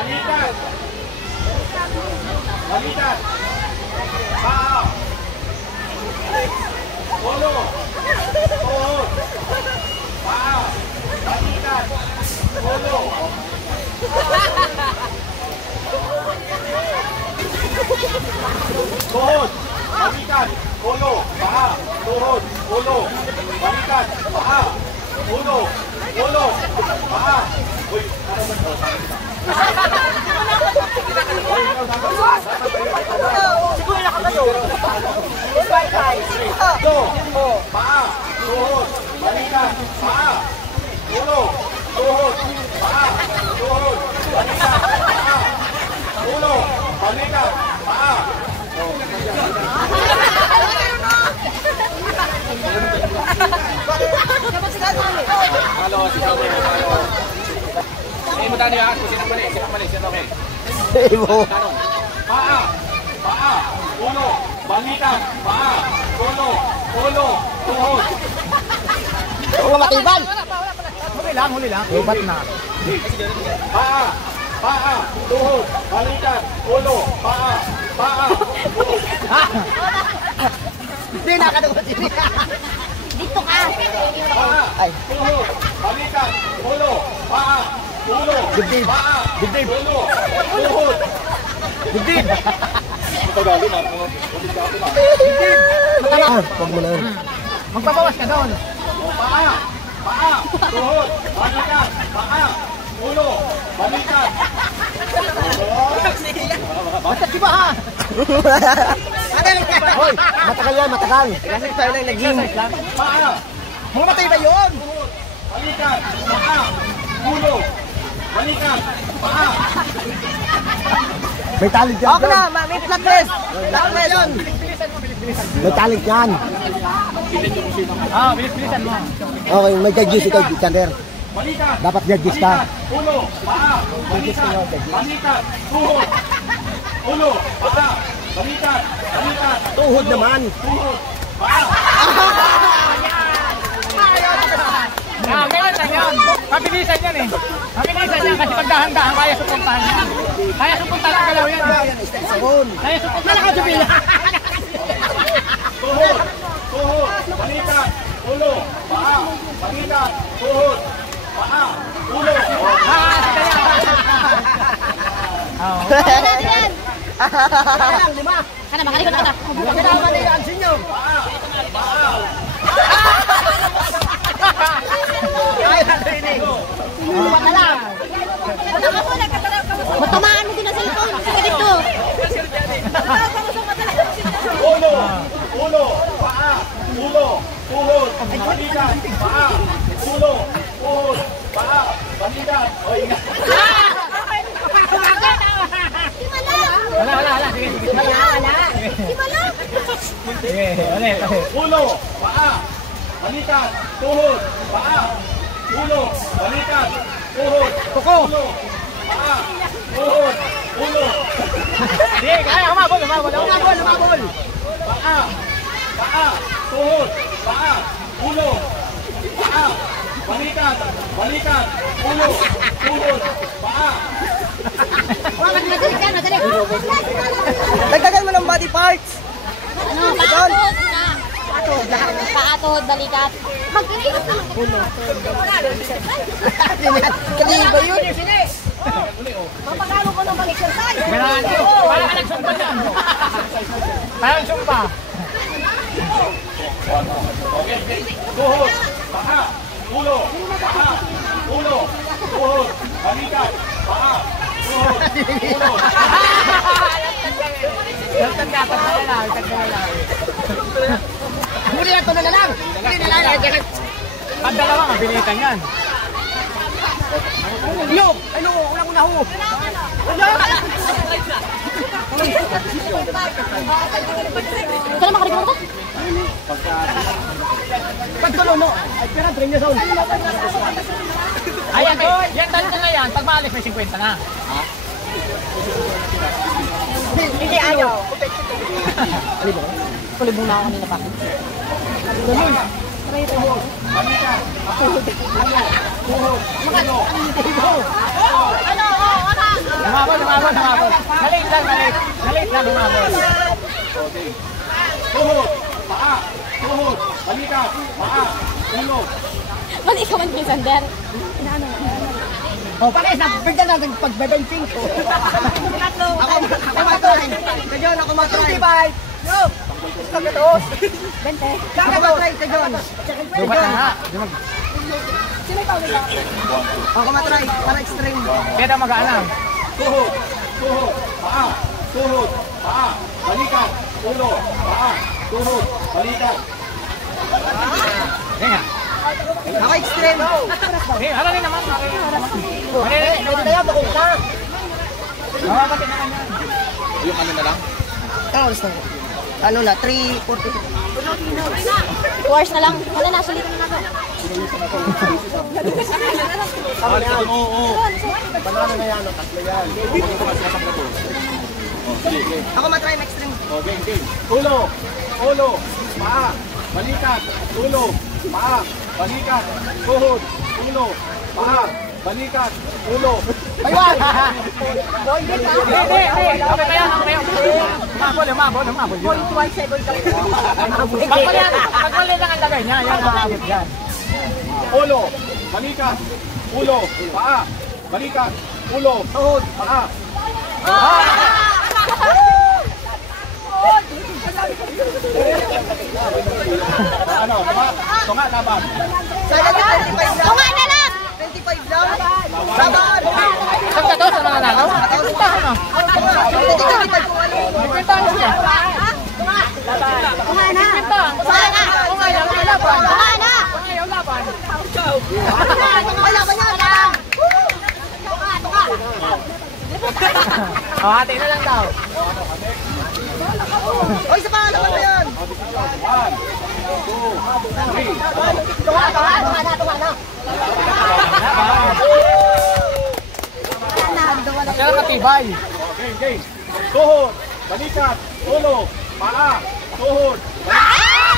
balikan. Balikan. Paa. Ulo. Tuhod. Paa. Balikan. Ulo. Tuhod. Balikan. Ulo. Paa. Tuhod. Ulo. Balikan. Paa. Ulo. Ulo. Paa. Uy, ano ba ito? Siguro na ka ba yun? Ulo. Paa. Tuhod. Balikan. Paa. Ulo. Tuhod. Paa. Tuhod. Balikan. Paa. Ulo. Balikan. Paa. Halo, sino ba? Eh, madali ha. Sino mali? Sino mali? Sino mali? Paa. Paa. Ulo. Balikan. Paa. Ulo. Ulo. Tuhod. Oo, matiban! Huli lang. Lubat na. Paa. Paa. Tuhod. Balikan. Ulo. Paa. Paa. Hindi nakadagot sini. Dito ka. Paa. Ay. Tuhod. Balikan. Ulo. Paa. Ulo. Dibdib. Paa. Dibdib. Ulo. Tuhod. Dibdib. Tagali na. Dibdib. Matala. Huwag mo na yun. Magpabawas ka doon. Paa. Paa. Tuhod. Balikan. Paa. Ulo. Balikan. Basta siba ha. Hoy, matagal yan, matagal. Kasi tayo lang naging. Paa. Mga matay ba yun? Balikan. Paa. Ulo. Balikan. Paa. May talent yan. Okay na, may flatless. Flatless yun. May talent yan. Bilis-bilisan mo. Okay, may judges ikaw, Chander. Balikan. Dapat judges ka. Ulo. Paa. Balikan. Balikan. Tuhod. Ulo. Paa. Balikan. Balikan. Tuhod naman. Tuhod. Paa. Ganyan lang yan. Mabilisan yan eh. Mabilisan yan kasi pagdahan-dahan kaya supuntahan yan. Kaya supuntahan ang galaw yan. Kaya supuntahan ang galaw. Tuhod. Tuhod. Balikan. Ulo. Paa. Balikan. Tuhod. Paa. Ulo. Sige yan. Lima. Kana makalikot ka. Kailangan na yung ansin nyo. Ay, ano yun eh. Matala. Matamaan mo din ang cellphone. Sige dito. Ulo. Ulo. Paa. Ulo. Tuhod. Balikan. Paa. Ulo. Tuhod. Paa. Balikan. O, ingat. Wala. Sige. Sige, ulit. Ulo. Paa. Balikan. Tuhod. Paa. Ulo. Balikan. Tuhod. Kuko. Ulo. Paa. Tuhod. Ulo. Sige, kaya umabol. Paa. Paa. Tuhod. Paa. Ulo. Paa. Balikan. Balikan. Ulo. Tuhod. Paa. Dagdagan mo ng body parts. Ano, paatod na. Paatod, balikat. Mag-iingat na. Kaliba yun. Papagalo ko ng mag-exercise. Parang ka nagsumpa yan. Parang sumpa. Tuhod. Paa. Ulo. Paa. Ulo. Tuhod. Balikan. Paa. Tuhod. Ulo. Huli na ito na lang. Ang dalawa, mabilitan yan. Yo! Ano? Wala ko na ho. Ito na makalikot ka? Pagtulo mo. Ay, pera, 3 years old. Ayan, yan talito na yan. Pag maalis may 50 na. Hindi ayaw. Kulibong na ako kanina pa. Ganun. Ano? Humabol. Nalit lang. Nalit lang humabol. Okay. Tuhod, paa, tuhod, balikat, paa, ulo. Mali ka man, Sander. O, pakis na, bigyan natin pagbe-benching ko. Ako matry. Kajon, ako matry. Yo! Kagatos. Bente. Kagamatry, Kajon. Dumat na nga. Ako matry, para extreme. Kaya daw mag-aanam. Tuhod, paa, tuhod, paa, balikat, ulo, paa, tuhod, balikat. Yan nga. Ako extreme. Harapin naman. Pwede tayo, bakong ka. Harapin naman yan. Yung ano na lang? Ano oras na? Ano na, 3:40. 2 hours na lang. Wala na, sulitin na ako. Oo. Banana na yan, tatlo yan. Ako matry, extreme. Okay. Ulo, paa, balikat, ulo, paa, balikat, tuhod, ulo, paa, balikat, ulo. Baywal! Hindi. Okay ba yan? Humabol. Pag mali lang ang lagay niya, yan nakakabot yan. Ulo, balikat, ulo, paa, balikat, ulo, tuhod, paa. Ano? Tunga, laban. Sana 25 lang. Tunga na lang! 25 lang. Laban! Saan ka to? Sa mga nakaw? Puntahan mo. 25 kung ano. Puntahan mo siya. Tunga na! Tunga na! Kung ayaw, may laban. Tunga na! Kung ayaw, laban. Ay, laban yan! Hati na lang daw. Oy, sa pangalan ba yan? 1, 2, 3. Tunga na! Kaya matibay. Okay. Tuhod, balikat, ulo, paa, tuhod, balikat.